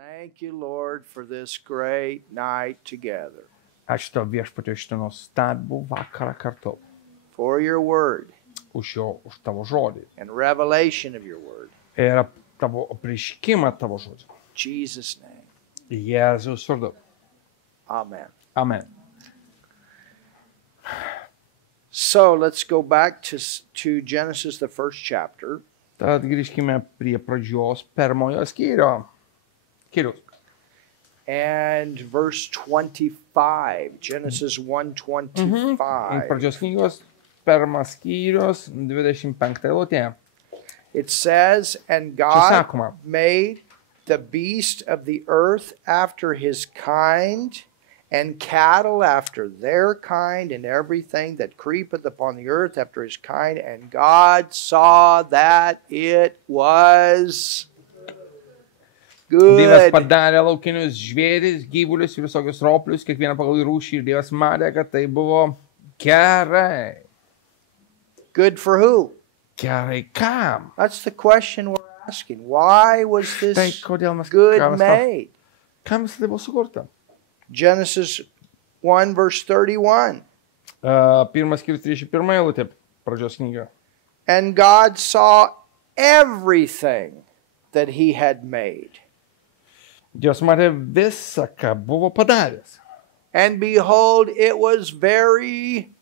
Thank you, Lord, for this great night together, Ačiū tau viešpatie šitą nuostabų vakarą kartu, for your word už tavo žodį and revelation of your word. ir tavo apreiškimą tavo žodžio. In Jesus' name, Jėzaus vardu. amen. Amen. So let's go back to Genesis, the first chapter. Tad grįžkime prie pradžios pirmojo skyriaus. And verse 25, Genesis 1:25. Pradžios knygos pirmas skyrius 25 eilutė. It says, and Čia God sakoma, made the beast of the earth after his kind, and cattle after their kind, and everything that creepeth upon the earth after his kind. And God saw that it was Dievas good. padarė laukinius žvėris, gyvulius ir visokius roplius, kiekvieną pagal rūšį, ir Dievas matė, kad tai buvo gerai. Good for who? Gerai kam? That's the question we're asking. Why was Tai this kodėl mes good kam made? visą tai buvo sukurta? Genesis 1, verse 31. Pirmas skyrius 31 eilutė pradžios knyga. And God saw everything that he had made. Dievas matė visą, ką buvo padaręs. And behold, it was very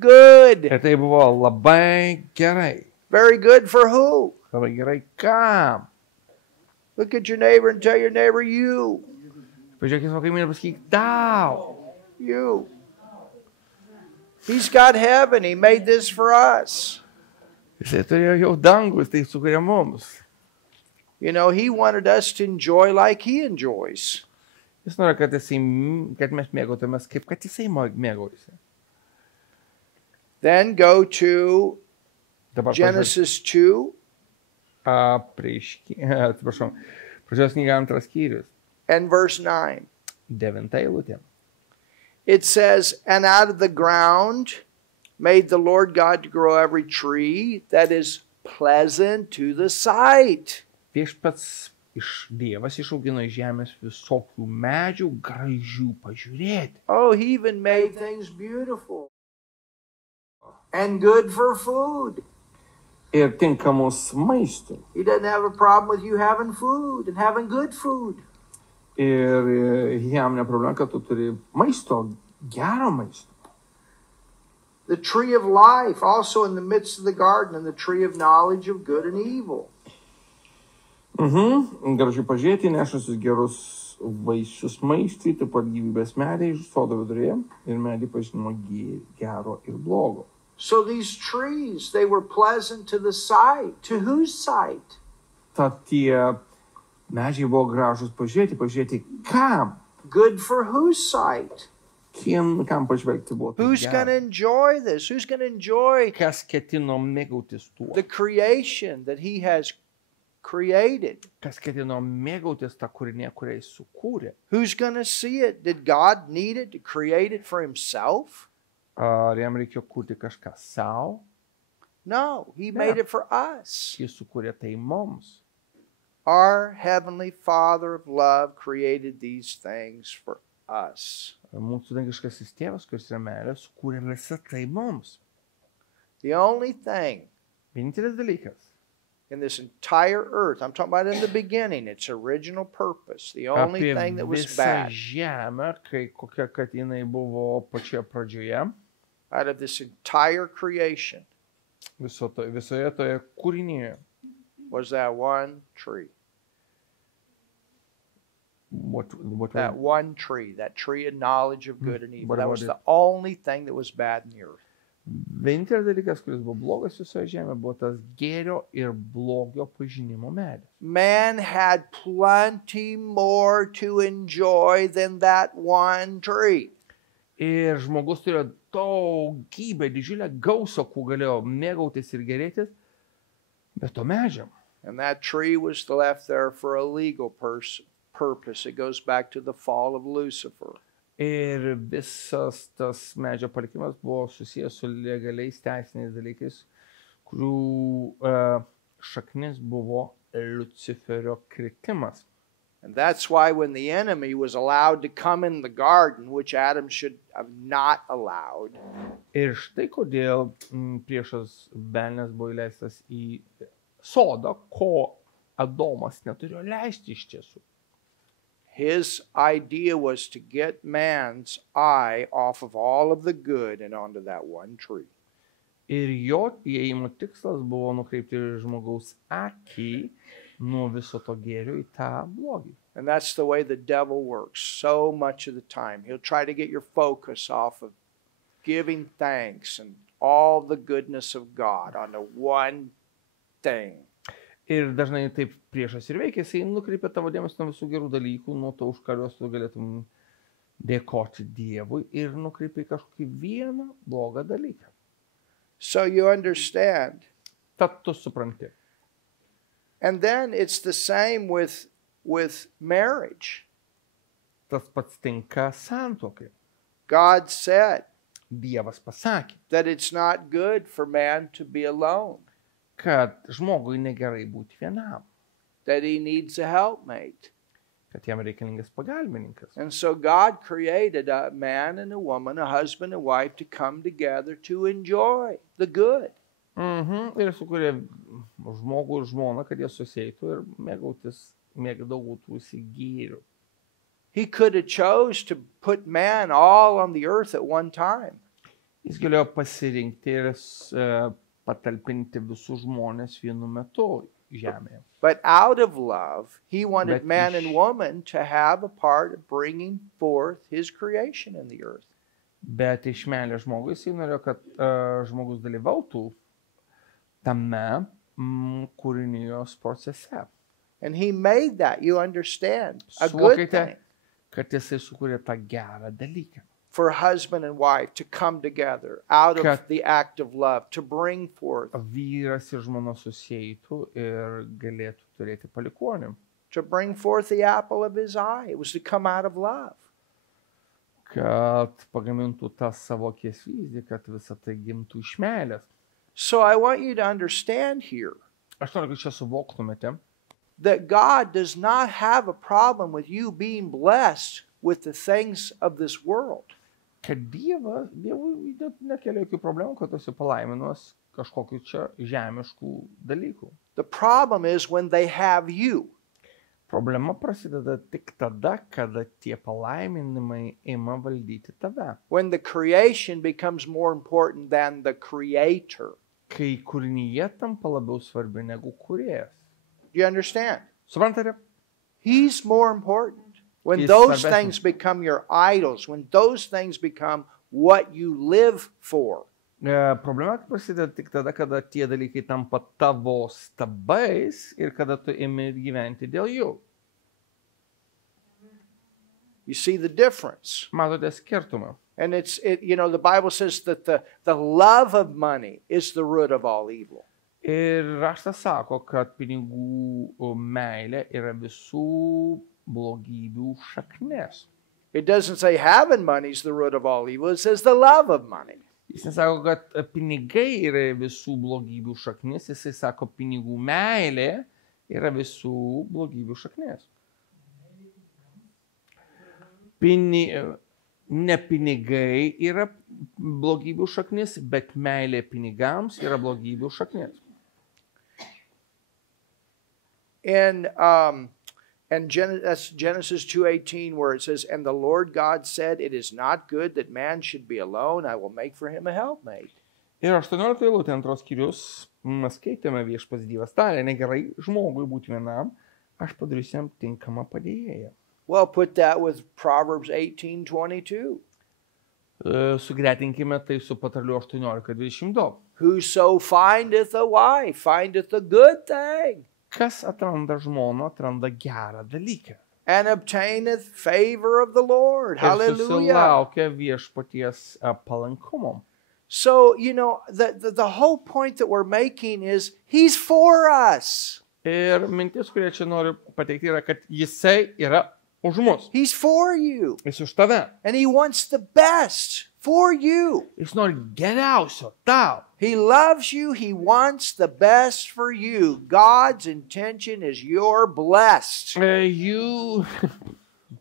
good. Ir tai buvo labai gerai. Very good for who? Labai gerai kam? Look at your neighbor and tell your neighbor, you. Pažiūrėk, savo kaimynę pasakyk, tau. You. He's got heaven. He made this for us. Jisai turėjo jau dangus, tai sukūrė mums. You know, he wanted us to enjoy like he enjoys. Jis nori, kad mes mėgautumės, kaip kad jisai mėgaujasi. Then go to Dabar Genesis 2. atsiprašau, pradžios knyga 2 skyrius, And verse 9. 9 eilutė. It says, and out of the ground made the Lord God to grow every tree that is pleasant to the sight. Viešpats Dievas išaugino iš žemės visokių medžių gražių pažiūrėti. Oh, he even made things beautiful and good for food. Ir tinkamus maistui. He doesn't have a problem with you having food and having good food. Ir jam ne problema, kad tu turi maisto, gero maisto. The tree of life also in the midst of the garden, and the tree of knowledge of good and evil. Gražiai pažiūrėti, nešusius gerus vaisius maistui, taip pat gyvybės medžiai iš sodo viduryje ir medžiai pažinimo gero ir blogo. So these trees, they were pleasant to the sight. To whose sight? Tad tie medžiai buvo gražus pažiūrėti kam? Good for whose sight? Kam pažvelgti buvo tai Who's going to gera? enjoy this? Who's going to enjoy Kas ketino mėgautis tuo? the creation that he has created? Kas ketino mėgautis tą kūrinę, kurią jis sukūrė? Who's going to see it? Did God need it to create it for himself? Ar jam reikėjo kurti kažką savo? No, he made it for us. Jis sukūrė tai mums. Our Heavenly Father of love created these things for us. Mūsų dangiškasis tėvas, kuris yra meilė, sukūrė visą tai mums. The only thing Vienintelis dalykas. in this entire earth, I'm talking about in the beginning, its original purpose, the only Apie thing that was visą bad žemę, kai kokia kad jinai buvo pačioje pradžioje, out of this entire creation visoje toje kūrinyje. was that one tree. What That one tree, that tree of knowledge of good and evil. What That about was it? the only thing that was bad in the earth. Vienintelis dalykas, kuris buvo blogas visoje žemėje, buvo tas gėrio ir blogio pažinimo medis. Man had plenty more to enjoy than that one tree. Ir žmogus turėjo daugybę, didžiulę gausą, kuo galėjo mėgautis ir gerėtis, bet to medžiam. And that tree was left there for a legal purpose. It goes back to the fall of Lucifer. Ir visas tas medžio palikimas buvo susijęs su legaliais teisiniais dalykais, kurių šaknis buvo Luciferio kritimas. And that's why when the enemy was allowed to come in the garden, which Adam should have not allowed, Ir štai kodėl priešas velnias buvo įleistas į sodą, ko Adomas neturėjo leisti iš tiesų. his idea was to get man's eye off of all of the good and onto that one tree. Ir jo įėjimo tikslas buvo nukreipti žmogaus akį nuo viso to gėrio į tą blogį. And that's the way the devil works so much of the time. He'll try to get your focus off of giving thanks and all the goodness of God onto one thing. Ir dažnai taip priešas ir veikia, jisai nukreipia tavo dėmesį nuo visų gerų dalykų, nuo to, už kuriuos tu galėtum dėkoti Dievui, ir nukreipia į kažkokį vieną blogą dalyką. So you understand. Tad tu supranti. And then it's the same with marriage. Tas pats tinka santuokai. God said Dievas pasakė, that it's not good for man to be alone, kad žmogui negerai būti vienam, that he needs a helpmate. kad jam reikalingas pagalbininkas. And so God created a man and a woman, a husband and wife, to come together to enjoy the good. Ir sukūrė žmogų ir žmoną, kad jie suseitų ir mėgautųsi gėriu. He could have chose to put man all on the earth at one time. Jis galėjo pasirinkti ir patalpinti visus žmonės vienu metu žemėje. But out of love, he wanted Bet man iš- and woman to have a part of bringing forth his creation in the earth. Bet iš meilės žmogui jisai norėjo, kad žmogus dalyvautų tame kūrinijos procese. And he made that, you understand, a good Suvokite, thing kad jisai sukūrė tą gerą dalyką. for husband and wife to come together out of Kad- the act of love, to bring forth, Vyras ir žmona suseitų ir galėtų turėti palikuonių. the apple of his eye. It was to come out of love. Kad pagamintų tą savo akies vyzdį, kad visa tai gimtų iš meilės. So I want you to understand here Aš noriu, kad čia suvoktumėte, that God does not have a problem with you being blessed with the things of this world. kad Dievui nekelia jokių problemų, kad esi palaiminus kažkokiu čia žemiškų dalykų. The problem is when they have you. Problema prasideda tik tada, kada tie palaiminimai ima valdyti tave. When the creation becomes more important than the creator. Kai kūrinyje tampa labiau svarbi negu kūrėjas. Do you understand? Suprantate? He's more important. When He's those svarbesnis. things become your idols, when those things become what you live for. Problema prasideda tik tada, kada tie dalykai tampa tavo stabais ir kada tu imi gyventi dėl jų. You see the difference. Matote skirtumą. And the Bible says that the love of money is the root of all evil. Ir raštas sako, kad pinigų meilė yra visų blogybių šaknis. It doesn't say having money is the root of all evil. It says the love of money. Jis nesako, kad pinigai yra visų blogybių šaknis, jisai sako, pinigų meilė yra visų blogybių šaknis. Ne pinigai yra blogybių šaknis, bet meilė pinigams yra blogybių šaknis. And that's Genesis 2:18, where it says, "And the Lord God said, it is not good that man should be alone. I will make for him a helpmate." Ir 18 eilutė antros skyrius mes skaitėme Viešpats Dievas tarė, negerai žmogui būti vienam, aš padarysiu jam tinkamą padėjėją. Well, put that with Proverbs 18:22. Sugretinkime tai su patarliu 18:22. Whoso findeth a wife findeth a good thing, Kas atranda žmoną, atranda gerą dalyką. and obtaineth favor of the Lord. Ir Hallelujah. susilaukia viešpaties palankumo. So, the whole point that we're making is he's for us. Ir mintis, kurią čia noriu pateikti, yra, kad jisai yra už mus. He's for you. Jis už tave. And he wants the best for you. Jis nori geriausio tau. He loves you. He wants the best for you. God's intention is you're blessed. Jis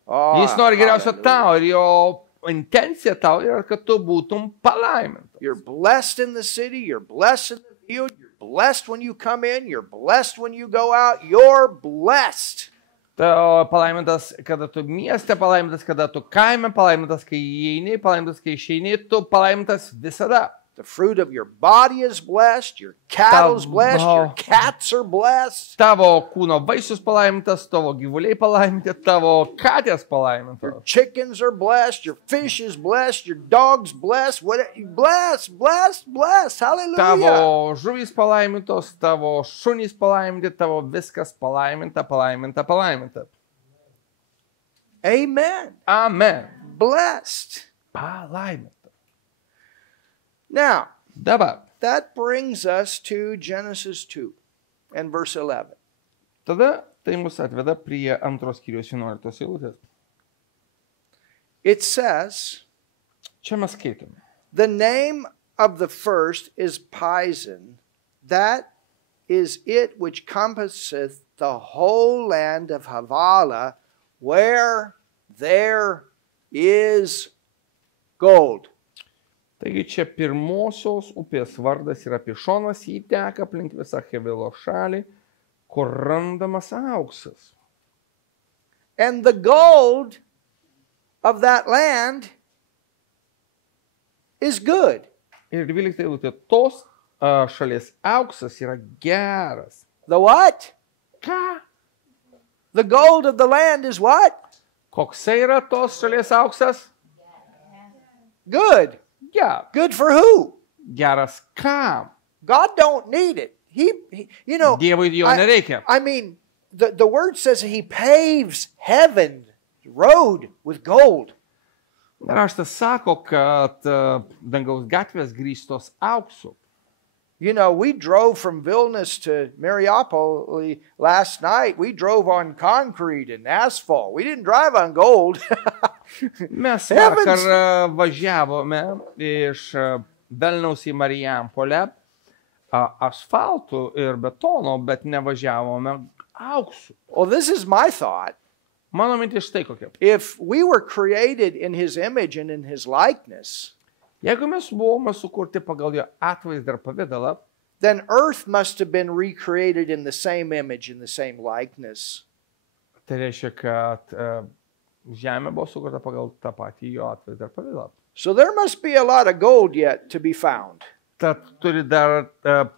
Oh, nori geriausio hallelujah. tau ir jo intencija tau yra, kad tu būtum palaimintas. You're blessed in the city. You're blessed in the field. You're blessed when you come in. You're blessed when you go out. You're blessed. Tu palaimintas, kada tu mieste, palaimintas, kada tu kaime, palaimintas, kai įeini, palaimintas, kai išeini, tu palaimintas visada. The fruit of your body is blessed. Your cattle's blessed. Your cats are blessed. Tavo kūno vaisius palaimintas, tavo gyvuliai palaiminti, tavo katės Your palaimintos. chickens are blessed. Your fish is blessed. Your dog's blessed. Blessed, blessed, blessed. Hallelujah. Tavo žuvys palaimintos, tavo šunys palaiminti, tavo viskas palaiminta, palaiminta, palaiminta. Amen. Amen. Blessed. Palaiminta. Now, Dabar, that brings us to Genesis 2 and verse 11. tada tai mus atveda prie 2 skyriaus 11 eilutės. It says, Čia mes skaitome. the name of the first is Pison. That is it which compasseth the whole land of Havilah, where there is gold. Taigi čia pirmosios upės vardas yra Pišonas, jį teka aplink visą Havilo šalį, kur randamas auksas. And the gold of that land is good. Ir 12 eilutė, tos šalies auksas yra geras. The what? Ką? The gold of the land is what? Koksai yra tos šalies auksas? Good. Geras. Good for who? Geras kam? God don't need it. You know, Dievui jo nereikia. I mean, the word says he paves heaven road with gold. Raštas sako, kad dangaus gatvės grįstos auksu. You know, we drove from Vilnius to Mariupol last night. We drove on concrete and asphalt. We didn't drive on gold. Mes vakar važiavome iš Vilniaus į Marijampolę asfaltu ir betonu, bet nevažiavome auksu. Well, this is my thought. Mano mintis štai kokia. If we were created in his image and in his likeness, Jeigu mes buvome sukurti pagal jo atvaizdą ir pavydalą, then earth must have been recreated in the same image and the same likeness. tai reiškia, kad žemė buvo sukurta pagal tą patį jo atvaizdą ir pavydalą. So there must be a lot of gold yet to be found. Tad turi dar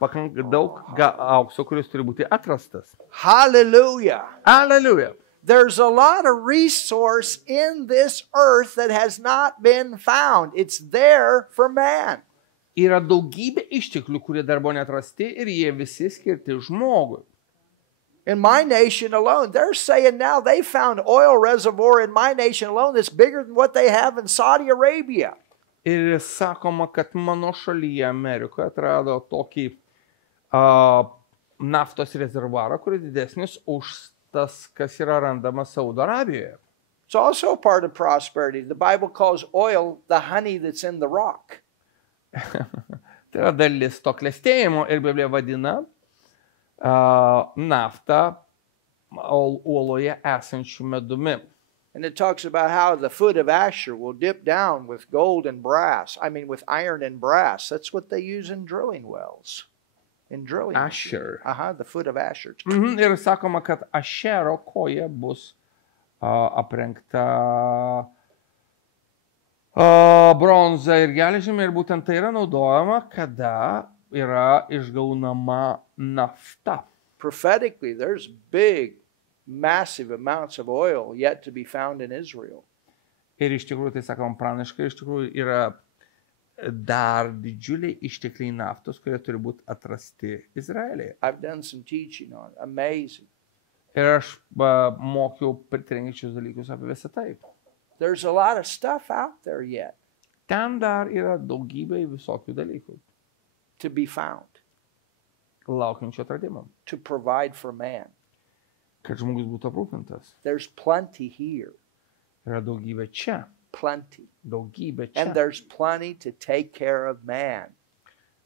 pakankamai daug aukso, kuris turi būti atrastas. Hallelujah. Aleliuja. There's a lot of resource in this earth that has not been found. It's there for man. Yra daugybė išteklių, kurie dar buvo neatrasti ir jie visi skirti žmogui. In my nation alone, they're saying now they found oil reservoir in my nation alone that's bigger than what they have in Saudi Arabia. Ir sakoma, kad mano šalyje Amerikoje atrado tokį naftos rezervuarą, kuris didesnis už tas, kas yra randamas Saudo Arabijoje. It's also part of prosperity. The Bible calls oil the honey that's in the rock. Tai yra dalis to klestėjimo ir Biblija vadina naftą uoloje esančių medumi. And it talks about how the foot of Asher will dip down with gold and brass. I mean, with iron and brass. That's what they use in drilling wells. In drilling. Asher. The foot of Asher. Ir sakoma, kad Ašero koja bus aprengta bronza ir geležimi ir būtent tai yra naudojama, kada yra išgaunama nafta. Prophetically, there's big, massive amounts of oil yet to be found in Israel. Ir iš tikrųjų, tai sakom, pranaškai, iš tikrųjų yra dar didžiuliai ištekliai naftos, kurie turi būti atrasti Izraelyje. I've done some teaching on it. Amazing. Ir aš mokiau pritrengiančius dalykus apie visą tai. There's a lot of stuff out there yet Ten dar yra daugybė visokių dalykų, to be found, laukiančių atradimą, to provide for man. kad žmogus būtų aprūpintas. There's plenty here. Yra daugybė čia. Plenty. daugybė And čia, there's plenty to take care of man.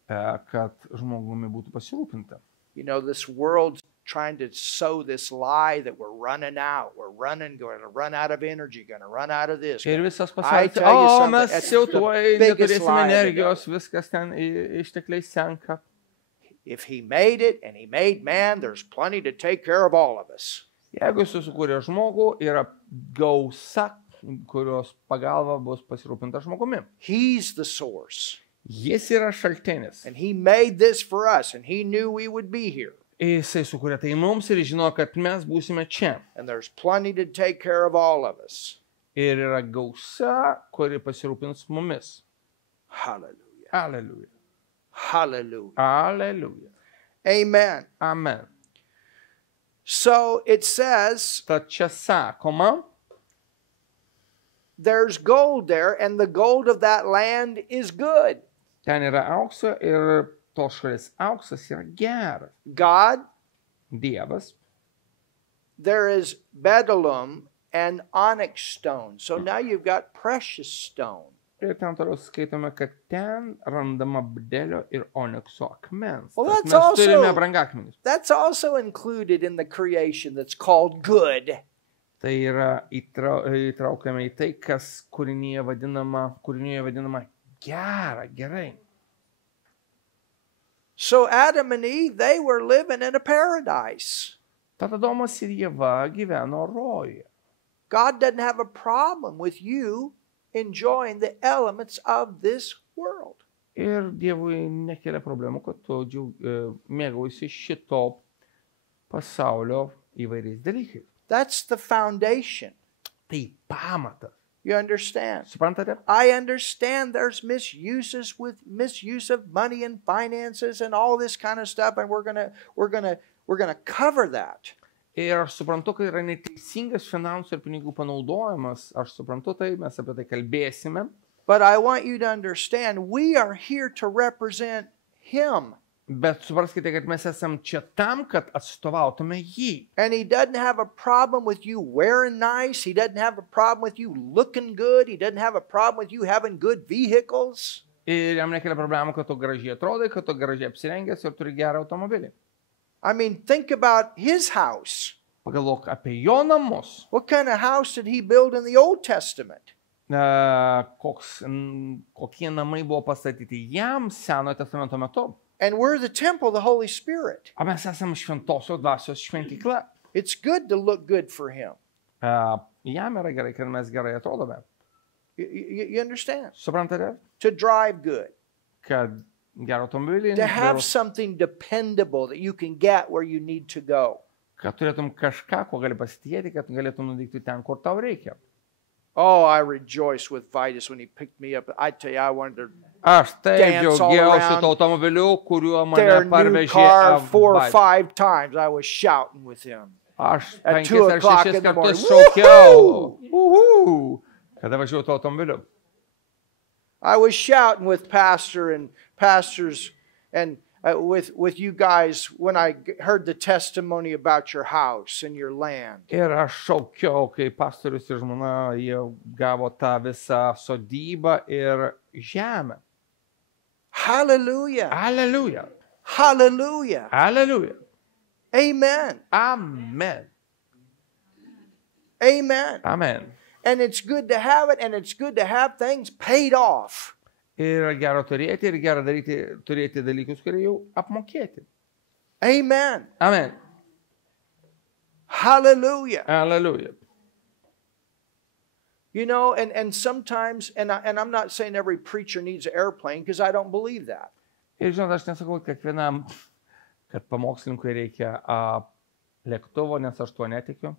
kad žmogumi būtų pasirūpinta. You know, this world's trying to sow this lie that we're running out. We're going to run out of energy, going to run out of this. Ir visas I pasaulis, tell you something, mes that's jau the tuoj biggest neturėsime lie of the energijos, devil. viskas ten ištekliai senka. If he made it and he made man, there's plenty to take care of all of us. Jeigu jis susikūrė žmogų, yra gausa, kurios pagalba bus pasirūpinta žmogumi. He's the source. Jis yra šaltinis. And he made this for us, and he knew we would be here. Jisai sukūrė tai mums ir žino, kad mes būsime čia. And there's plenty to take care of all of us. Ir yra gausa, kuri pasirūpins mumis. Hallelujah. Aleliuja. Hallelujah. Aleliuja. Amen. Amen. So it says Tad čia sakoma, there's gold there, and the gold of that land is good. ten yra aukso ir tos šalies auksas yra geras. God, Dievas. there is bdellium and onyx stone. So now you've got precious stone. Ir ten toliau skaitome, kad ten randama bdelio ir onikso akmens. Well, Tad that's mes also- turime brangakmenis. That's also included in the creation that's called good. Tai yra įtraukiame į tai, kas kūrinyje vadinama gera, gerai. So Adam and Eve, they were living in a paradise. Tad Adomas ir Ieva gyveno rojuje. God doesn't have a problem with you enjoying the elements of this world. Ir Dievui nekelia problemų, kad tu mėgausi šito pasaulio įvairiais dalykais. That's the foundation. Tai pamatas. You understand? Suprantate? I understand there's misuse of money and finances and all this kind of stuff, and we're gonna cover that. Ir aš suprantu, kad yra neteisingas finansų ir pinigų panaudojimas. Aš suprantu tai, mes apie tai kalbėsime. But I want you to understand, we are here to represent Him. Bet supraskite, kad mes esam čia tam, kad atstovautume jį. And He doesn't have a problem with you wearing nice. He doesn't have a problem with you looking good. He doesn't have a problem with you having good vehicles. Ir jam nekelia problemų, kad tu gražiai atrodai, kad tu gražiai apsirengęs ir turi gerą automobilį. I mean, think about His house. Pagalvok apie jo namus. What kind of house did He build in the Old Testament? Kokie namai buvo pastatyti jam Senojo testamento metu. And we're the temple of the Holy Spirit. O mes esam šventosios dvasios šventykla. It's good to look good for Him. Jam yra gerai, kad mes gerai atrodome. You understand? Suprantate? To drive good. Kad gerą automobilį, To have something dependable that you can get where you need to go. kad turėtum kažką, ko gali pasitikėti, kad galėtum nuvykti ten, kur tau reikia. Oh, I rejoiced with Vitus when he picked me up. I tell you, I wanted to Aš taip dance all džiaugiausi around to automobiliu, kuriuo mane their new parvežė. car 4 or 5 times. I was shouting with him. Aš At 5 2 ar o'clock 6 in the morning. kartus šaukiau. Kada važiuoju to automobiliu. I was shouting with pastors and with you guys when I heard the testimony about your house and your land. Ir aš šaukiau, kai pastorius ir žmona, jie gavo tą visą sodybą ir žemę. Hallelujah. Alleluja. Hallelujah. Alleluja. Amen. Amen. Amen. Amen. And it's good to have it, and it's good to have things paid off. Ir gera turėti, ir gera turėti dalykus, kurie jau apmokėti. Amen. Amen. Hallelujah. Alleluja. You know, and sometimes, and I'm not saying every preacher needs an airplane, because I don't believe that. Ir žinot, aš nesakau kiekvienam, kad pamokslininkui reikia lėktuvo, nes aš tuo netikiu.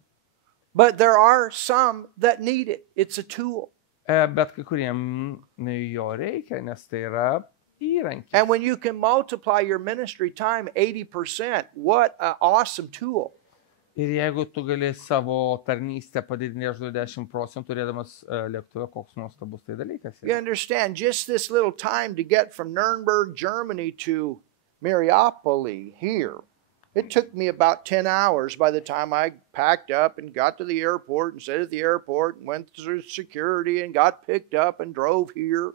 But there are some that need it. It's a tool. Bet kai kuriem jo reikia, nes tai yra įrankis. And when you can multiply your ministry time 80%, what an awesome tool. Ir jeigu tu gali savo tarnystę padidinti 80%, turėdamas lėktuvę, koks nuostabus tai dalykas. You understand, just this little time to get from Nuremberg, Germany to Mariupol here. It took me about 10 hours by the time I packed up and got to the airport and stayed at the airport and went through security and got picked up and drove here.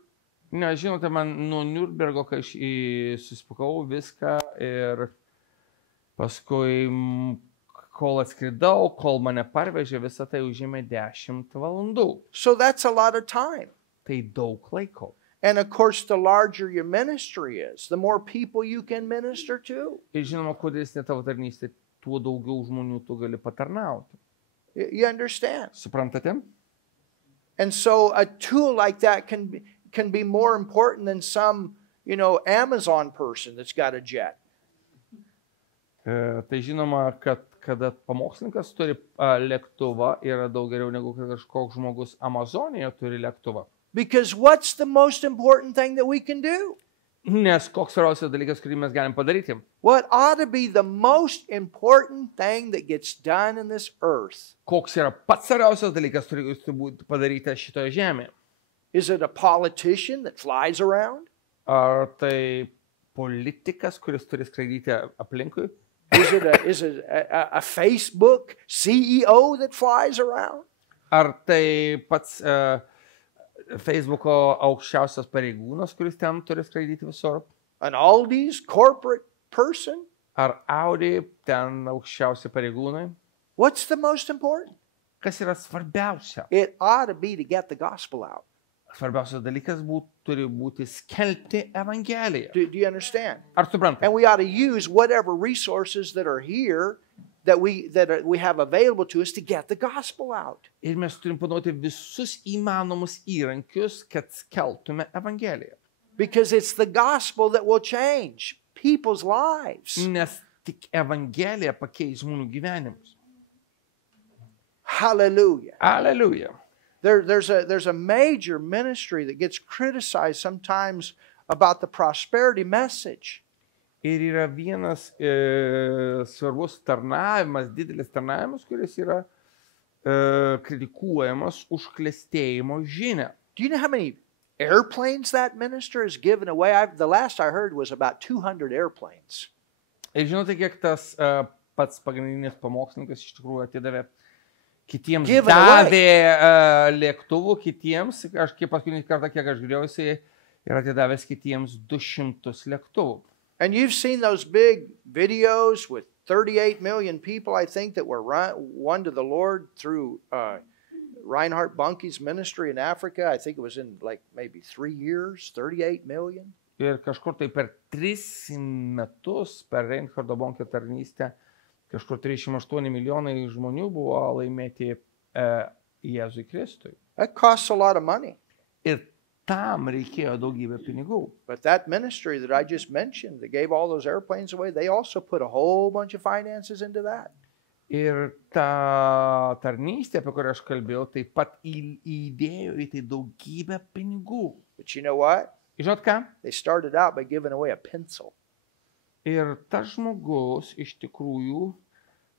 Ne, žinote, man nuo Nürnbergo, kai aš susipakau viską ir paskui, kol atskridau, kol mane parvežė, visą tai užėmė 10 valandų. So that's a lot of time. Tai daug laiko. And of course, the larger your ministry is, the more people you can minister to. Ir žinoma, kuo didesnė tavo tarnystė, tuo daugiau žmonių tu gali patarnauti. You understand? Suprantate? And so a tool like that can be more important than some, Amazon person that's got a jet. Tai žinoma, kad kada pamokslininkas turi lėktuvą, yra daug geriau negu kažkoks žmogus Amazonėje turi lėktuvą. Because what's the most important thing that we can do? Nes koks svarbiausias dalykas, kurį mes galim padaryti? What ought to be the most important thing that gets done in this earth? Koks yra pats svarbiausias dalykas, kurį turi būti padaryta šitoje žemėje? Is it a politician that flies around? Ar tai politikas, kuris turi skraidyti aplinkui? Is it a Facebook CEO that flies around? Ar tai pats Facebooko aukščiausias pareigūnas, kuris ten turi skraidyti visur? An Aldi's corporate person? Ar Audi ten aukščiausi pareigūnai? What's the most important? Kas yra svarbiausia? It ought to be to get the gospel out. Svarbiausias dalykas turi būti skelbti Evangeliją. Do you understand? Ar suprantate? And we ought to use whatever resources that are here that we have available to us to get the gospel out. Ir mes turim panaudoti visus įmanomus įrankius, kad skelbtume Evangeliją. Because it's the gospel that will change people's lives. Nes tik Evangelija pakeis žmonių gyvenimus. Hallelujah. Hallelujah. There's a major ministry that gets criticized sometimes about the prosperity message. Ir yra vienas svarbus tarnavimas, didelis tarnavimas, kuris yra kritikuojamas už klestėjimo žinią. Do you know how many airplanes that minister has given away? The last I heard was about 200 airplanes. Ir žinote, kiek tas pats pagrindinis pamokslininkas iš tikrųjų atidavė kitiems, davė lėktuvų kitiems, aš paskutinį kartą, kiek aš girdėjau, jisai yra atidavęs kitiems 200 lėktuvų. And you've seen those big videos with 38 million people, I think, that were won to the Lord through Reinhard Bonnke's ministry in Africa. I think it was in like maybe 3 years, 38 million. Ir kažkur tai per 3 metus per Reinhardo Bonnke tarnystę kažkur 38 milijonai žmonių buvo laimėti Jėzui Kristui. That costs a lot of money. Ir tam reikėjo daugybę pinigų. But that ministry that I just mentioned, that gave all those airplanes away, they also put a whole bunch of finances into that. Ir ta tarnystė, apie kurią aš kalbėjau, taip pat įdėjo į tai daugybę pinigų. But you know what? Žinot ką? They started out by giving away a pencil. Ir tas žmogus iš tikrųjų,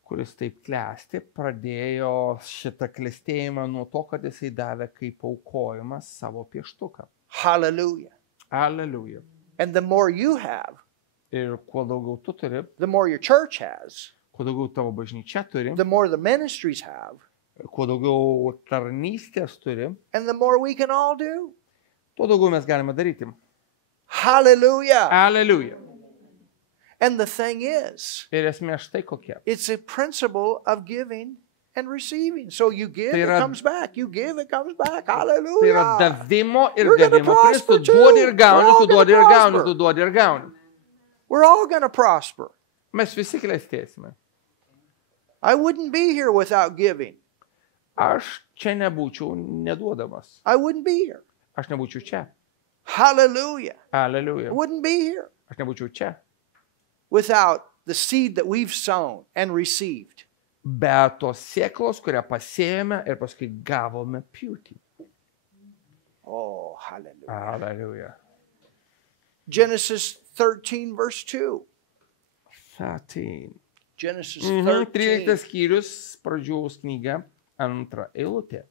kuris taip klesti, pradėjo šitą klestėjimą nuo to, kad jisai davė kaip aukojimą savo pieštuką. Hallelujah. Hallelujah. And the more you have, ir kuo daugiau tu turi, the more your church has, kuo daugiau tavo bažnyčia turi, the more the ministries have, kuo daugiau tarnystės turi, and the more we can all do. Tuo daugiau mes galime daryti. Hallelujah. Hallelujah. And the thing is, ir esmė štai kokia. It's a principle of giving and receiving. So you give, it comes back. You give, it comes back. Hallelujah. Tai yra davimo ir gavimo. Tu duodi ir gauni, tu duodi ir gauni, tu duodi ir gauni. We're all going to prosper. Mes visi klestėsime. I wouldn't be here without giving. Aš čia nebūčiau neduodamas. I wouldn't be here. Aš nebūčiau čia. Hallelujah. Hallelujah. I wouldn't be here. Aš nebūčiau čia. Without the seed that we've sown and received. Be tos sėklos, kurią pasėjome ir paskui gavome pjūtį. Oh, hallelujah. Hallelujah. Genesis 13 verse 2. 13. Genesis 13. 13 skyrius, pradžios knyga, 2 eilutė.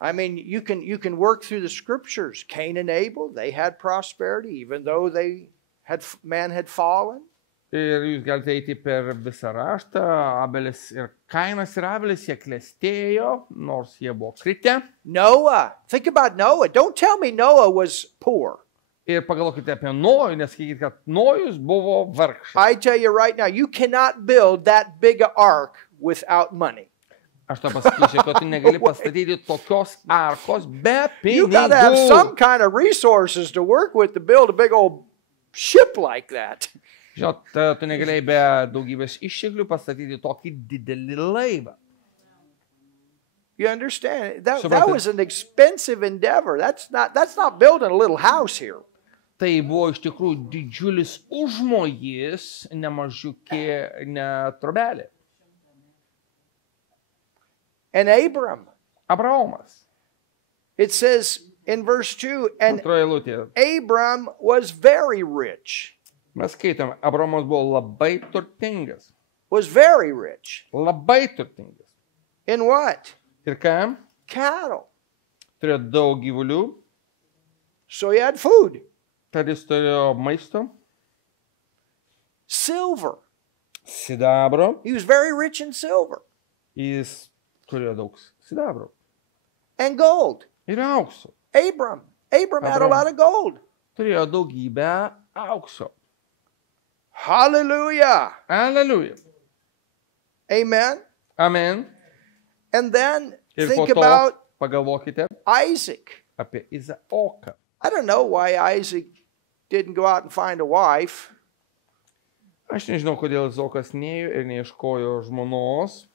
I mean, you can work through the scriptures. Cain and Abel, they had prosperity, even though they man had fallen. Ir jūs galite eiti per visą raštą, Abelis ir Kainas ir Abelis, jie klestėjo, nors jie buvo kritę. Noah, think about Noah. Don't tell me Noah was poor. Ir pagalvokite apie Nojų, nes sakykite, kad Nojus buvo vargšas. I tell you right now, you cannot build that big an ark without money. Aš to pasakysiu, kad tu negali pastatyti tokios arkos be You got to have pinigų. some kind of resources to work with to build a big old ship like that. Žinot, tu negalėjai be daugybės išteklių pastatyti tokį didelį laivą. You understand? That Supratau. was an expensive endeavor. That's not building a little house here. Tai buvo iš tikrųjų didžiulis užmojis, nemažiukė, trobelė. And Abraomas. it says in verse 2, and Antroje eilutėje. Abram was very rich. Mes skaitome, Abraomas buvo labai turtingas. Was very rich. Labai turtingas. In what? Ir ką? Cattle. Turėjo daug gyvulių, So he had food. tad jis turėjo maisto, Silver. sidabro, He was very rich in silver. jis turėjo daug sidabro And gold. ir aukso. Abram had a Abram. lot of gold. Turėjo daugybę aukso. Hallelujah. Aleliuja. Amen. Amen. And then Ir po think to about pagalvokite Isaac. apie Izaoką. I don't know why Isaac didn't go out and find a wife. Aš nežinau, kodėl Izaokas nėjo ir neieškojo žmonos,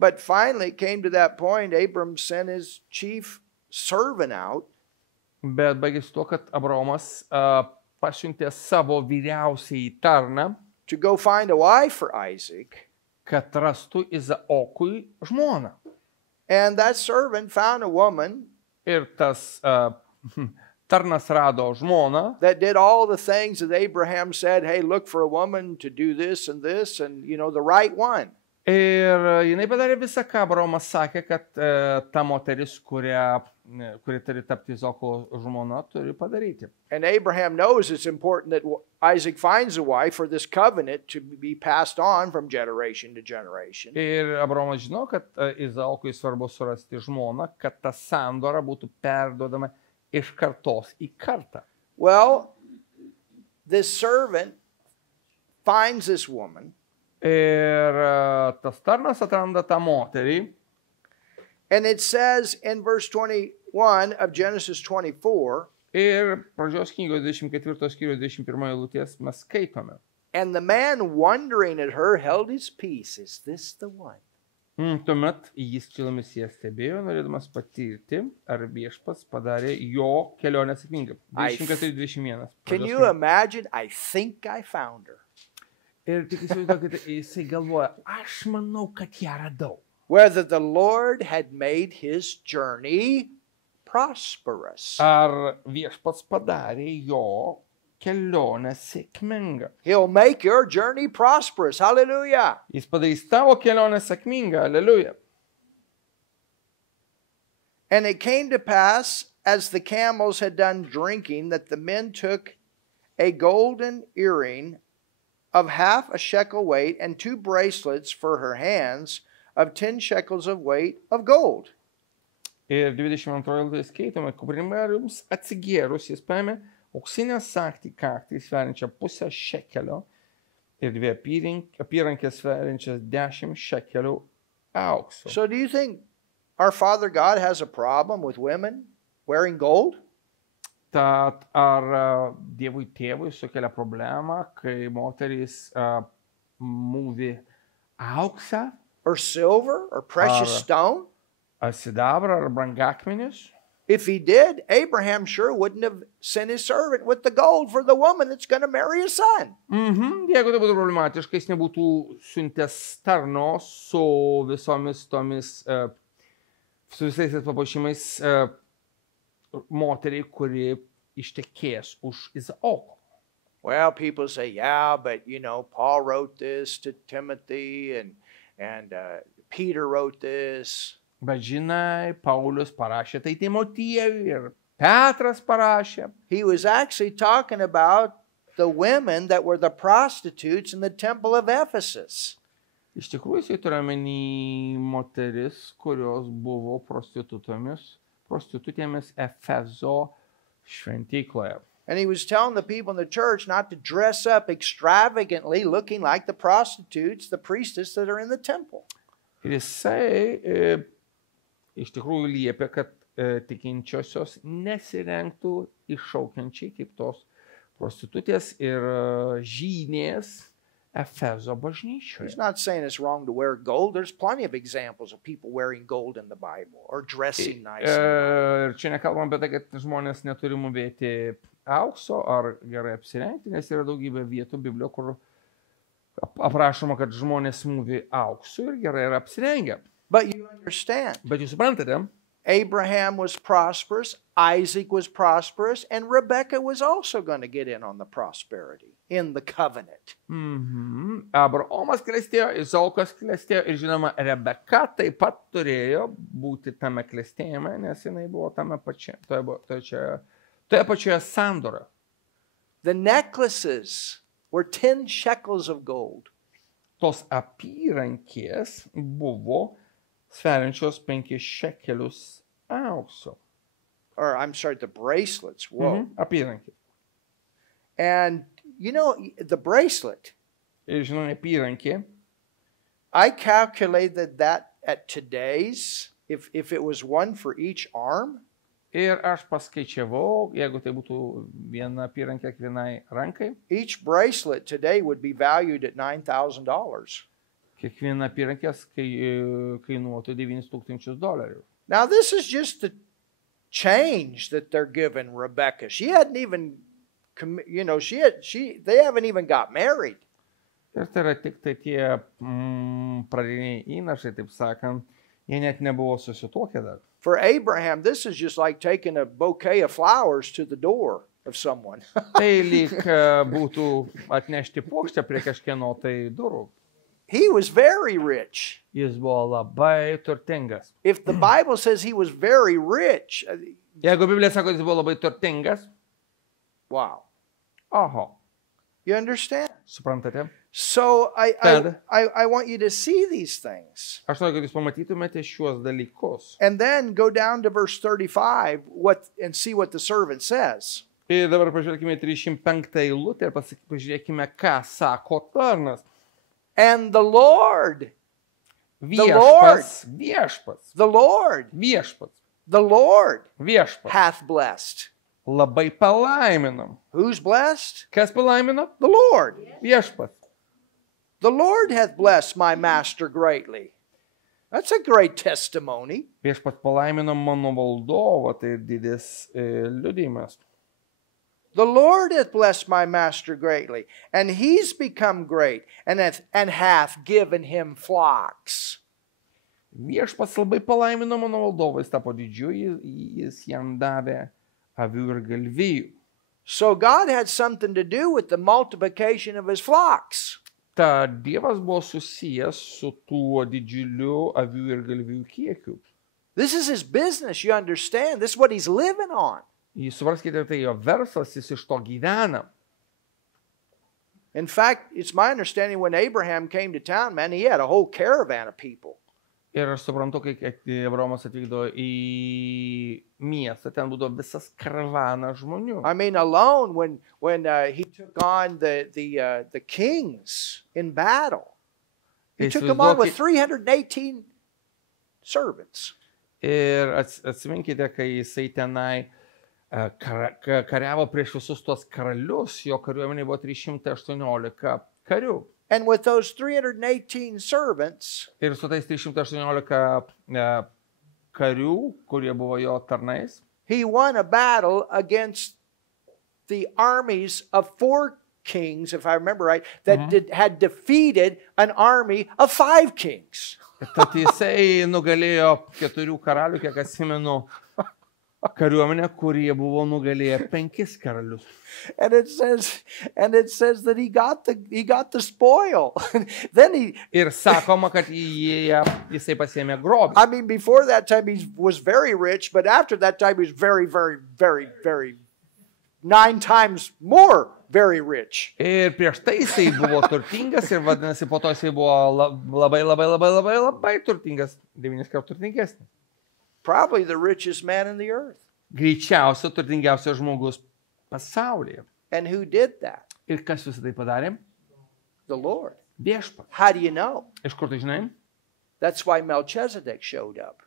But finally it came to that point, Abram sent his chief servant out bet baigėsi tuo, kad Abraomas pasiuntė savo vyriausiai tarną, to go find a wife for Isaac. kad rastų Izaokui žmoną. And that servant found a woman Ir tas tarnas rado žmoną, that did all the things that Abraham said, hey, look for a woman to do this, and the right one. ir jinai padarė visą, ką Abraomas sakė, kad ta moteris, kuri turi tapti Izaoko žmona, turi padaryti. And Abraham knows it's important that Isaac finds a wife for this covenant to be passed on from generation to generation. Ir Abraomas žino, kad Izaokui svarbu surasti žmoną, kad ta sandora būtų perduodama iš kartos į kartą. Well, this servant finds this woman, Ir tas tarnas atranda tą moterį. and it says in verse 21 of Genesis 24, Ir pradžios knygos 24 skyrius 21 eilutės mes skaitome. and the man wondering at her held his peace. Is this the one? Tuomet jis tylomis ją stebėjo, norėdamas patirti, ar viešpats padarė jo kelionę sėkmingą. 24-21. Can you imagine? I think I found her. Ir tik įsivaizduokite, jisai galvoja, aš manau, kad ją radau. Whether the Lord had made his journey prosperous. Ar viešpats padarė jo kelionę sėkmingą. He'll make your journey prosperous. Hallelujah. Jis padarys tavo kelionę sėkmingą. Aleliuja. And it came to pass, as the camels had done drinking, that the men took a golden earring of half a shekel weight and 2 bracelets for her hands of 10 shekels of weight of gold. Ir 22 eilutėje skaitome, kuprinėms atsigėrus jis paėmė auksinę sagtį kaktį sveriančią pusę šekelio ir 2 apyrankės sveriančias 10 šekelių aukso. So do you think our Father God has a problem with women wearing gold? Tad ar Dievui tėvui sukelia problemą, kai moterys mūvi auksą, Or silver or precious stone? ar sidabrą, ar brangakmenis? If he did, Abraham sure wouldn't have sent his servant with the gold for the woman that's going to marry his son. Jeigu tai būtų problematiška, jis nebūtų siuntęs tarno su visomis tomis, su visais papuošimais moteriai, kuri ištekės už Izaoko. Well, people say, yeah, but Paul wrote this to Timothy and Peter wrote this. Bet žinai, Paulius parašė tai Timotiejui ir Petras parašė. He was actually talking about the women that were the prostitutes in the temple of Ephesus. Iš tikrųjų, jis turi omeny moteris, kurios buvo prostitutėmis Efezo šventykloje. And he was telling the people in the church not to dress up extravagantly looking like the prostitutes, the priestess that are in the temple. Ir jisai iš tikrųjų liepia, kad tikinčiosios nesirengtų iššaukiančiai kaip tos prostitutės ir žynės Efezo bažnyčioje. He's not saying it's wrong to wear gold. There's plenty of examples of people wearing gold in the Bible or dressing nice. Ir čia nekalbam apie tai, kad žmonės neturi mūvėti aukso ar gerai apsirengti, nes yra daugybė vietų Biblijoje, kur aprašoma, kad žmonės mūvi auksu ir gerai yra apsirengę. But you understand, Bet jūs suprantate, Abraham was prosperous, Isaac was prosperous, and Rebekah was also going to get in on the prosperity in the covenant. Abraomas klestėjo, Izaokas klestėjo ir žinoma, Rebeka taip pat turėjo būti tame klestėjime, nes jinai buvo tame toje pačioje sandoroje. The necklaces were 10 shekels of gold. Tos apyrankės buvo sveriančios 5 šekelius aukso. Or, I'm sorry, the bracelets. Whoa. Apyrankė. And, you know, the bracelet, Ir žinoma, apyrankė. I calculated that at today's, if it was one for each arm, Ir aš paskaičiavau, jeigu tai būtų viena apyrankė kiekvienai rankai, each bracelet today would be valued at $9,000. kiekviena apyrankė kainuotų $9,000. Now, this is just the change that they're giving Rebekah. She hadn't even, you know, they haven't even got married. Ir tai yra tik tai tie pradiniai įnašai, taip sakant, jie net nebuvo susituokę dar. For Abraham, this is just like taking a bouquet of flowers to the door of someone. Tai lyg būtų atnešti puokštę prie kažkieno tai durų. He was very rich. Jis buvo labai turtingas. If the Bible says he was very rich, Jeigu Biblija sako, jis buvo labai turtingas, wow. oho, You understand? suprantate? So Tad. I want you to see these things. Aš noriu, kad jūs pamatytumėte šiuos dalykus. And then go down to verse 35 and see what the servant says. Ir dabar pažiūrėkime 35 eilutę ir pažiūrėkime, ką sako tarnas. And the Lord, Viešpats, the Lord viešpats hath blessed. labai palaiminam. Who's blessed? Kas palaimino? The Lord. Viešpats. The Lord hath blessed my master greatly. That's a great testimony. Viešpats palaimino mano valdovą, tai didis liudijimas. The Lord hath blessed my master greatly, and he's become great, and hath given him flocks. Viešpats labai palaimino mano valdovą, jis tapo didžiu, jis jam davė avių ir galvijų. So God had something to do with the multiplication of his flocks. Ta Dievas buvo susijęs su tuo didžiuliu avių ir galvijų kiekiu. This is his business, you understand? This is what he's living on. Jūs supraskite, tai jo verslas, jis iš to gyvena. In fact, it's my understanding when Abraham came to town, man, he had a whole caravan of people. Ir aš suprantu, kai Abraomas atvykdavo į miestą, ten būdavo visas karavanas žmonių. I mean, alone when he took on the kings in battle, he took them on with 318 servants. Ir atsiminkite, kai jisai tenai kariavo prieš visus tuos karalius, jo kariuomenė buvo 318 karių. And with those 318 servants, ir su tais 318 karių, kurie buvo jo tarnais, he won a battle against the armies of 4 kings, if I remember right, that had defeated an army of 5 kings. Tad jisai nugalėjo 4 karalių, kiek atsimenu, kariuomenę, kurie buvo nugalėję 5 karalius. And it says that he got the spoil. Then ir sakoma, kad jisai pasiėmė grobį. I mean, before that time he was very rich, but after that time he was very, very, very, very 9 times more very rich. Ir prieš tai jisai buvo turtingas ir vadinasi, po to jisai buvo labai turtingas, 9 kartų turtingesnis. Probably the richest man in the earth. Greičiausia turtingiausias žmogus pasaulyje. And who did that? Ir kas visą tai padarė? The Lord. Viešpats. How do you know? Iš kur tai žinai? That's why Melchizedek showed up.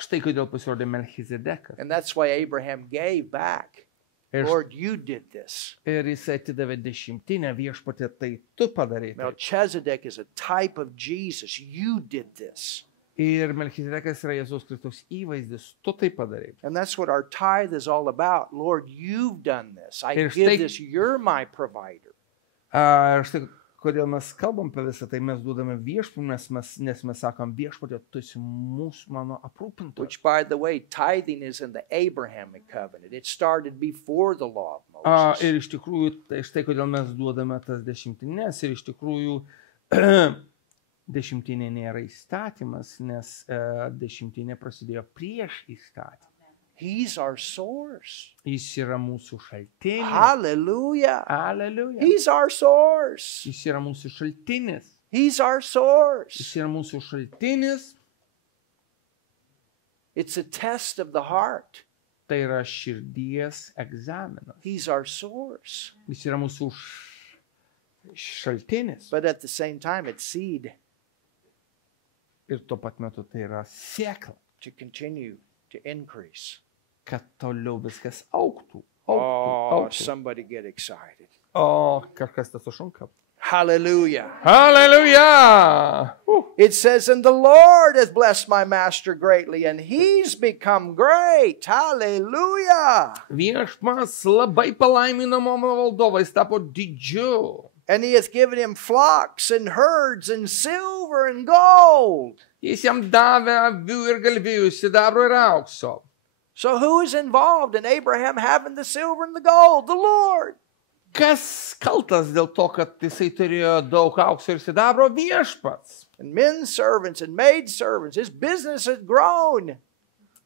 Štai kodėl pasirodė Melchizedekas. And that's why Abraham gave back. Ir, Lord, you did this. ir jis atidavė 10, Viešpatie, tai tu padarei. Melchizedek is a type of Jesus. You did this. Ir Melchizedekas yra Jėzaus Kristaus įvaizdis, tu tai padarei. And that's what our tithe is all about. Lord, you've done this. I Ir give štai- this. You're my provider. Ir štai kodėl mes kalbam apie visą tai, mes duodame Viešpatui, nes mes sakom, Viešpatie, tu esi mano aprūpintojas. Which, by the way, tithing is in the Abrahamic covenant. It started before the law of Moses. Ir iš tikrųjų, tai štai kodėl mes duodame tas 10, ir iš tikrųjų 10 nėra įstatymas, nes 10 prasidėjo prieš įstatymą. He's our source. Jis yra mūsų šaltinis. Hallelujah. Alleluja. He's our source. Jis yra mūsų šaltinis. He's our source. Jis yra mūsų šaltinis. It's a test of the heart. Tai yra širdies egzaminas. He's our source. Jis yra mūsų šaltinis. But at the same time, it's seed Ir tuo pat metu tai yra sėkla, to continue to increase. kad toliau viskas augtų. Oh, Augtų. somebody get excited. O kažkas tas sušunka. Hallelujah. Hallelujah! It says, and the Lord hath blessed my master greatly, and he's become great. Hallelujah. Viešpats labai palaimino mano valdovą, jis tapo didžiu. And he hath given him flocks and herds and silver and gold. Jis jam davė avių ir galvijų, sidabro ir aukso. So who is involved in Abraham having the silver and the gold? The Lord. Kas kaltas dėl to, kad jisai turėjo daug aukso ir sidabro? Viešpats. And men servants and maid servants. His business had grown.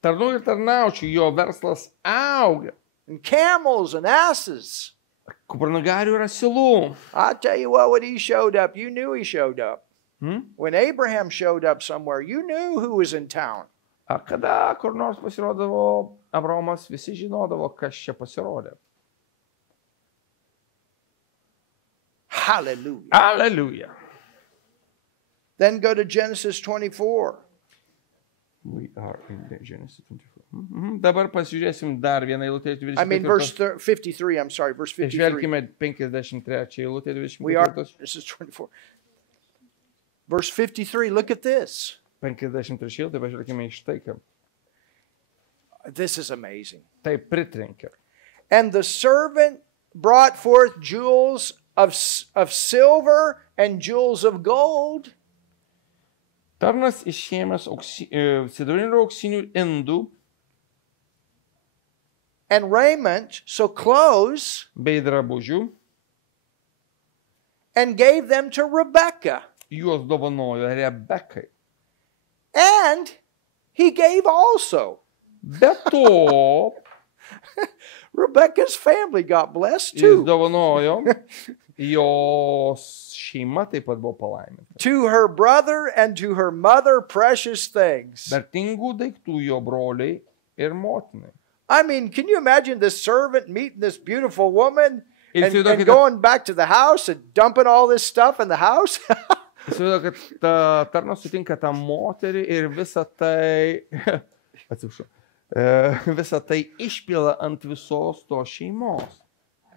Tarnų ir tarnaučių, jo verslas auga. And camels and asses. Kupranugarių ir asilų. I tell you what, when he showed up, you knew he showed up. When Abraham showed up somewhere, you knew who was in town. Kada kur nors pasirodavo Abraomas, visi žinodavo, kas čia pasirodė. Hallelujah. Alleluja. Then go to Genesis 24. We are in Genesis 24. Dabar pasižiūrėsim dar vieną eilutę. I mean, verse 53. I'm sorry, verse 53. Žvelkime 53 eilutę We are, 24. this is 24. Verse 53, look at this. 53 eilutę, pažiūrėkime iš tai, kad This is amazing. tai pritrenkė. And the servant brought forth jewels of silver and jewels of gold. Tarnas išėmęs sidabrinį ir auksinių indų And raiment, so clothes, bei drabužių, and gave them to Rebekah. juos dovanojo Rebekai. And he gave also. Be to, Rebekah's family got blessed jis too. dovanojo, jos šeima taip pat buvo palaiminta. To her brother and to her mother precious things. Vertingų daiktų jo broliai ir motinai. I mean, can you imagine this servant meeting this beautiful woman and Įsivaizduokite- going back to the house and dumping all this stuff in the house? Įsivaizduoju, kad ta tarnas sutinka tą moterį ir visą tai, atsiprašau, visą tai išpila ant visos tos šeimos.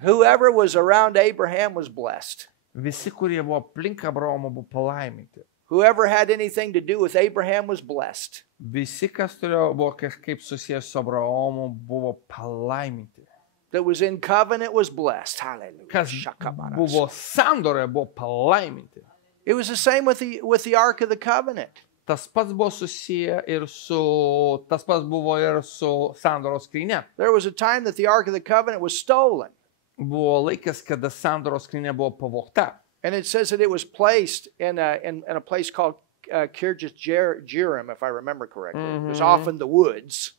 Whoever was around Abraham was blessed. Visi, kurie buvo aplink Abraomą, buvo palaiminti. Whoever had anything to do with Abraham was blessed. Visi, kas turėjo, buvo kažkaip susijęs su Abraomu, buvo palaiminti. That was in covenant was blessed. Hallelujah. Kas Shakabaras. buvo sandoroje, buvo palaiminti. It was the same with the Ark of the Covenant. Tas pats buvo susiję ir su, tas pats buvo ir su sandoros skryne. There was a time that the Ark of the Covenant was stolen. Buvo laikas, kada sandoros skryne buvo pavogta. And it says that it was placed in a place called Kirjath Jearim, if I remember correctly. It was off in the woods.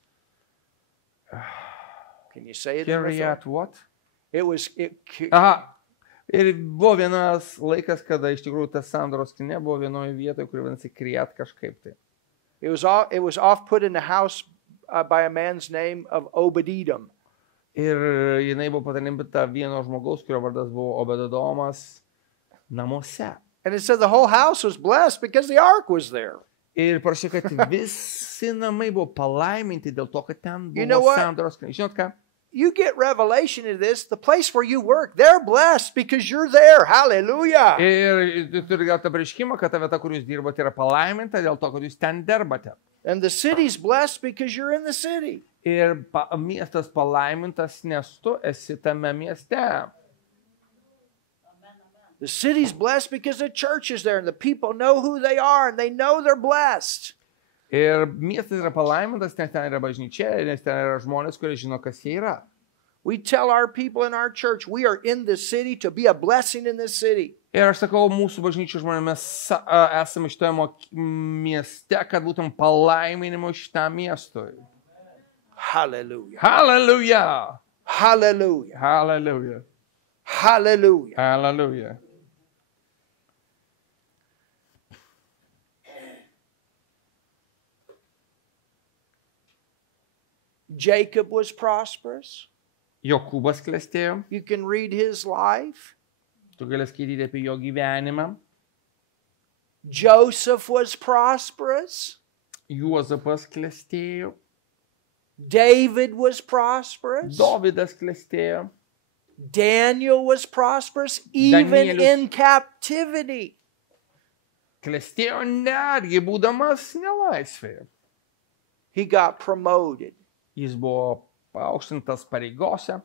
Can you say it? Kiryat what? It was Aha, Ir buvo vienas laikas, kada iš tikrųjų ta sandoros skrynia buvo vienoje vietoje, kur vadinasi Kriat kažkaip tai. It was off put in the house by a man's name of Obed-Edom. Ir jinai buvo patalinta vieno žmogaus, kurio vardas buvo Obedodomas namuose. And it said the whole house was blessed because the ark was there. Ir parašė, kad visi namai buvo palaiminti dėl to, kad ten You know buvo what? sandoros skrynia. Žinot ką? You get revelation of this, the place where you work, they're blessed because you're there. Hallelujah. Ir tu turi gauti apreiškimą, kad ta vieta, kur jūs dirbote, yra palaiminta dėl to, kad jūs ten dirbate. And the city's blessed because you're in the city. Ir miestas palaimintas, nes tu esi tame mieste. The city's blessed because the church is there and the people know who they are and they know they're blessed. Ir miestas yra palaimintas, nes ten yra bažnyčia, nes ten yra žmonės, kurie žino, kas jie yra. We tell our people in our church, we are in the city to be a blessing in this city. Ir aš sakau, mūsų bažnyčių žmonėmis esame šitoje mieste, kad būtum palaiminimu šitam miestui. Hallelujah. Hallelujah! Hallelujah. Hallelujah! Hallelujah. Hallelujah! Jacob was prosperous. Jokūbas klestėjo, You can read his life. tu gali skaityti apie jo gyvenimą. Joseph was prosperous. Juozapas klestėjo, David was prosperous. Dovydas klestėjo, Daniel was prosperous even Danielius. in captivity. klestėjo netgi būdamas nelaisvėje. He got promoted. Jis buvo paaukštintas pareigose.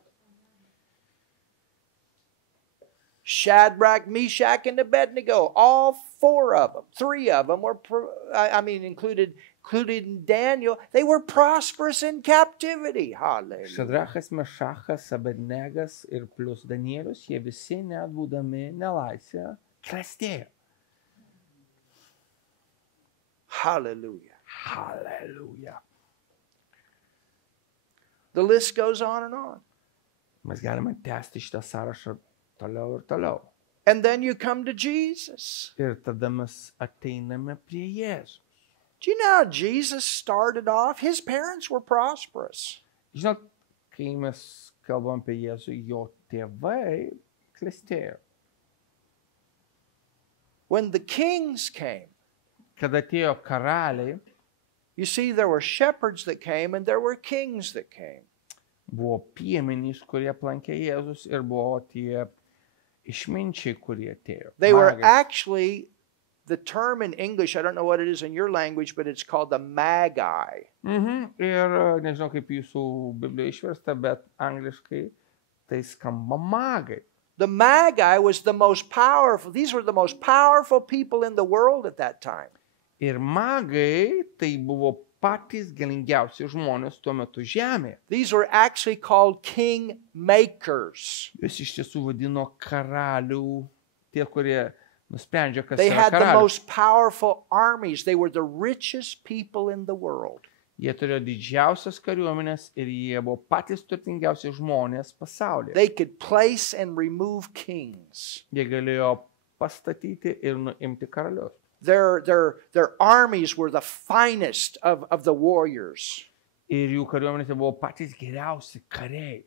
Shadrach, Meshach, and Abednego, all three of them were, included Daniel, they were prosperous in captivity. Hallelujah. Šadrachas, Mešachas, Abednegas ir plus Danielius, jie visi net būdami nelaisvėje klestėjo. Hallelujah. Hallelujah. The list goes on and on. Mes galime tęsti šitą sąrašą toliau ir toliau. And then you come to Jesus. Ir tada mes ateiname prie Jėzaus. Do you know how Jesus started off? His parents were prosperous. Žinot, kai mes kalbam apie Jėzų, jo tėvai klestėjo. When the kings came, Kada atėjo karaliai, you see there were shepherds that came and there were kings that came. buvo piemenys, kurie aplankė Jėzus ir buvo tie išminčiai, kurie atėjo. They were Magai. actually, the term in English, I don't know what it is in your language, but it's called the magi. Ir nežinau, kaip jūsų Biblijoje išversta, bet angliškai tai skamba magai. The magi was the most powerful. These were the most powerful people in the world at that time. Ir magai tai buvo patys galingiausi žmonės tuo metu žemėje. These were actually called king makers. Jūs iš tiesų vadino karalių, tie, kurie nusprendžia, kas They yra had the karalius. most powerful armies. They were the richest people in the world. Jie turėjo didžiausias kariuomenės ir jie buvo patys turtingiausi žmonės pasaulyje. They could place and remove kings. Jie galėjo pastatyti ir nuimti karalius. Their armies were the finest of the warriors. Ir jų kariuomenėse buvo patys geriausi kariai.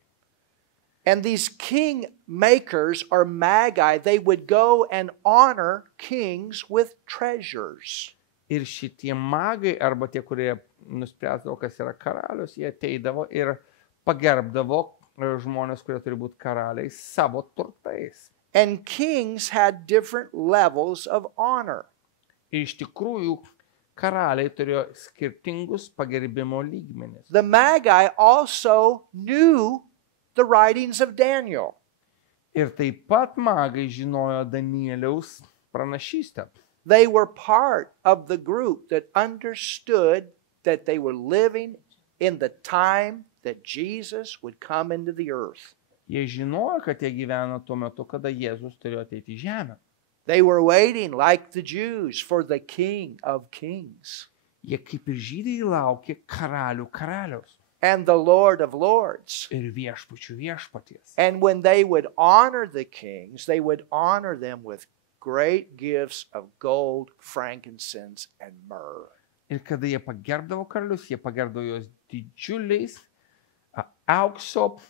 And these king makers or magi, they would go and honor kings with treasures. Ir šitie magai, arba tie, kurie nuspręsdavo, kas yra karalius, jie ateidavo ir pagerbdavo žmonės, kurie turi būti karaliai, savo turtais. And kings had different levels of honor. Ir iš tikrųjų, karaliai turėjo skirtingus pagerbimo lygmenis. The magi also knew the writings of Daniel. Ir taip pat magai žinojo Danieliaus pranašystę. They were part of the group that understood that they were living in the time that Jesus would come into the earth. Jie žinojo, kad jie gyveno tuo metu, kada Jėzus turėjo ateiti į žemę. They were waiting, like the Jews, for the King of Kings. Jie kaip ir žydai laukė karalių karaliaus. and the Lord of lords. ir viešpačių viešpaties. And when they would honor the kings, they would honor them with great gifts of gold, frankincense, and myrrh. Ir kada jie pagerbdavo karalius, jie pagerbdavo juos didžiuliais aukso,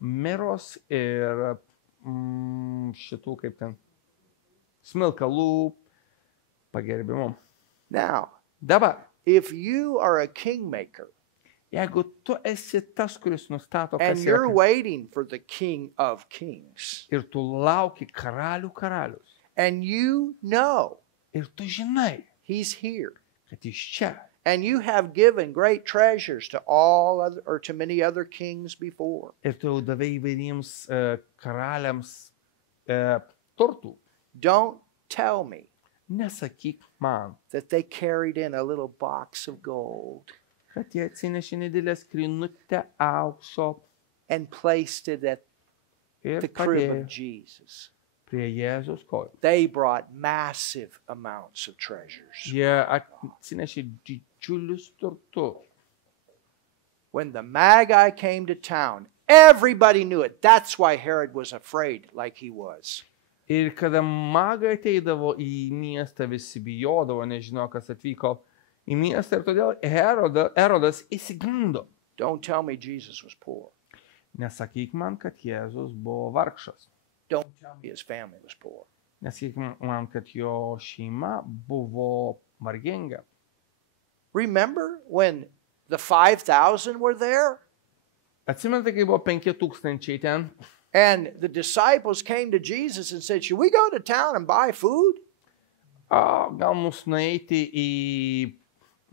miros ir šitų kaip ten smilkalų pagerbimu. Now, Dabar, if you are a kingmaker jeigu tu esi tas, kuris nustato, and kas you're yra, waiting for the King of Kings, ir tu lauki karalius, and you know ir tu žinai, he's here, kad iš čia, and you have given great treasures to all other, or to many other kings before, ir tu jau davai įvairiems karaliams turtų, don't tell me nesakyk man, that they carried in a little box of gold kad jie atsinešė nedidelę skrynutę aukso and placed it at ir the crib padėjo of Jesus. prie Jėzaus kojų. They brought massive amounts of treasures. Jie atsinešė didžiulius turtus. When the Magi came to town, everybody knew it. That's why Herod was afraid like he was. Ir kada magai ateidavo į miestą, visi bijodavo, nežino, kas atvyko į miestą ir todėl Erodas įsigando. Don't tell me Jesus was poor. Nesakyk man, kad Jėzus buvo vargšas. Don't tell me his family was poor. Nesakyk man, kad jo šeima buvo varginga. Remember when the 5,000 were there? Atsimenate, kai buvo 5,000 ten And the disciples came to Jesus and said, should we go to town and buy food? gal mus nueiti į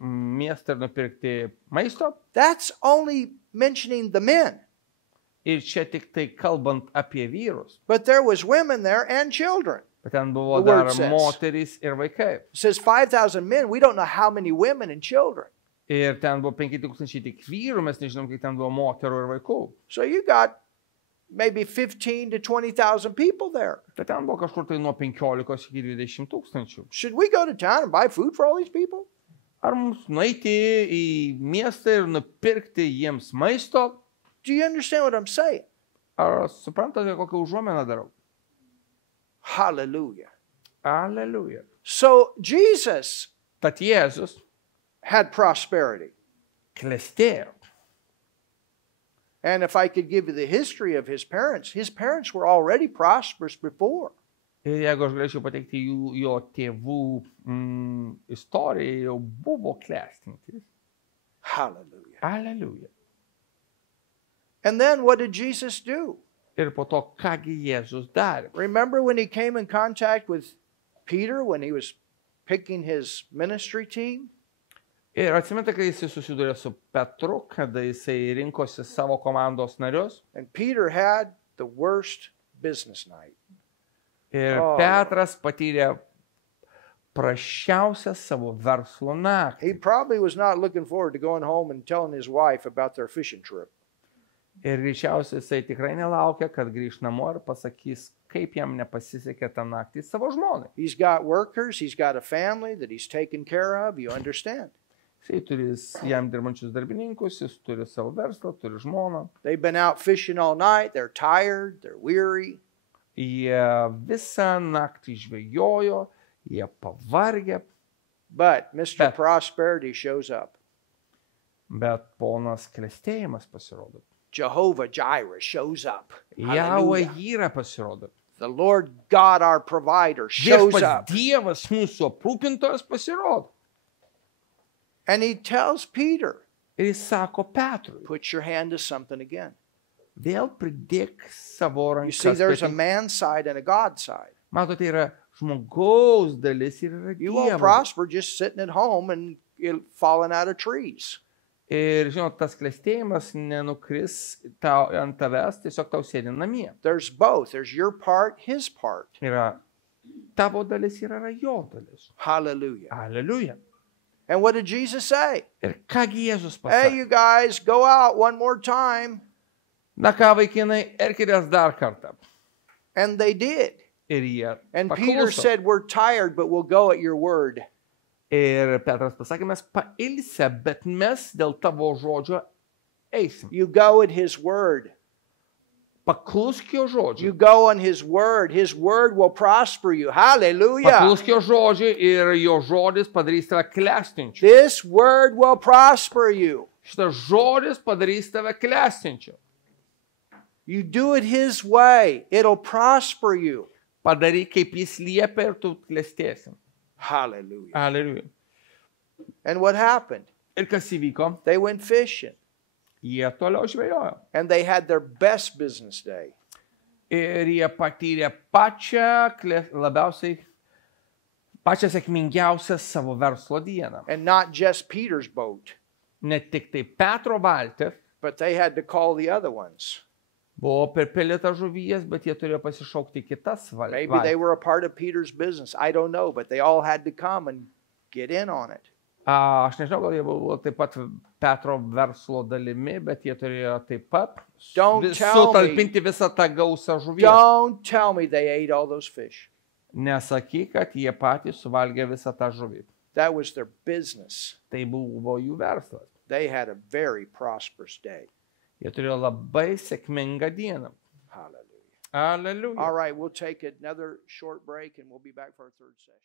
miestą ir nupirkti maisto? That's only mentioning the men. Ir čia tik tai kalbant apie vyrus. But there was women there and children. Bet ten buvo The dar word says. moterys ir vaikai. It says 5,000 men. We don't know how many women and children. Ir ten buvo 5,000 tik vyrų, mes nežinom, kiek ten buvo moterų ir vaikų. So you got maybe 15 to 20,000 people there. Tai ten buvo kažkur tai nuo 15 iki 20,000. Should we go to town and buy food for all these people? Ar mums nueiti į miestą ir nupirkti jiems maisto? Do you understand what I'm saying? Ar suprantate, kokią užuomeną darau? Hallelujah. Aleliuja. So Jesus Tad Jėzus had prosperity. klestėjo. And if I could give you the history of his parents were already prosperous before. Ir jeigu aš galėčiau pateikti jo tėvų istoriją, jau buvo klestintys. Hallelujah. Aleliuja. And then what did Jesus do? Ir po to, kągi Jėzus darė. Remember when he came in contact with Peter when he was picking his ministry team? Ir atsimenate, kai jisai susidūrė su Petru, kada jisai rinkosi savo komandos narius. And Peter had the worst business night. Ir Petras patyrė prasčiausią savo verslo He naktį. probably was not looking forward to going home and telling his wife about their fishing trip. Ir greičiausiai jisai tikrai nelaukia, kad grįž namo ir pasakys, kaip jam nepasisekė tą naktį savo žmonai. He's got workers, he's got a family that he's taken care of, you understand. Jisai turi jam dirbančius darbininkus, jis turi savo verslą, turi žmoną. They've been out fishing all night, they're tired, they're weary. Jie visą naktį žvejojo, jie pavargė, But Mr. Bet- Prosperity shows up. bet ponas klestėjimas pasirodo. Jehovah Jireh shows up. Jahve Hallelujah. yra pasirodo. The Lord God, our provider, shows Viešpats up. Dievas mūsų aprūpintojas pasirodo. And he tells Peter, Ir jis sako Petrui, put your hand to something again. vėl pridėk savo You see, rankas. there's a petin. man's side and a God's side. Matote, yra žmogaus dalis ir yra You won't Dievo. prosper just sitting at home and falling out of trees. Ir žinot, tas klestėjimas nenukris ant tavęs, tiesiog tau sėdi namie. There's both. There's your part, his part. Yra tavo dalis ir yra jo dalis. Hallelujah. Aleliuja. And what did Jesus say? Ir kągi Jėzus Hey, pasakė? you guys, go out one more time. Na ką, vaikinai, erkitės dar kartą. And they did. Ir jie And Peter pakluso. said, we're tired, but we'll go at your word. Ir Petras pasakė, mes pailsę, bet mes dėl tavo žodžio eisim. You go at His word. Paklusk jo You žodžiui. go on His word. His word will prosper you. Hallelujah. Paklusk jo žodžiui ir jo žodis padarys tave klestinčiu. This word will prosper you. Šitas žodis padarys tave klestinčiu. You do it His way. It'll prosper you. Padaryk, kaip jis liepia ir tu klestėsi. Hallelujah. Aleliuja. And what happened? Ir kas įvyko? They went fishing. Jie toliau žvejojo. And they had their best business day. Ir jie patyrė pačią sėkmingiausią savo verslo dieną. And not just Peter's boat, Ne tik tai Petro valtis but they had to call the other ones. buvo perpildyta žuvies, bet jie turėjo pasišaukti kitas Maybe they valtis. were a part of Peter's business. I don't know, but they all had to come and get in on it. Aš nežinau, gal jie buvo taip pat Petro verslo dalimi, bet jie turėjo taip pat Don't tell me. sutalpinti visą tą gausą žuvies. Don't tell me they ate all those fish. Nesakyk, kad jie patys suvalgė visą tą žuvį. That was their business. Tai buvo jų verslas. They had a very prosperous day. Jie turėjo labai sėkmingą dieną. Hallelujah. Aleliuja. All right, we'll take another short break and we'll be back for our third session.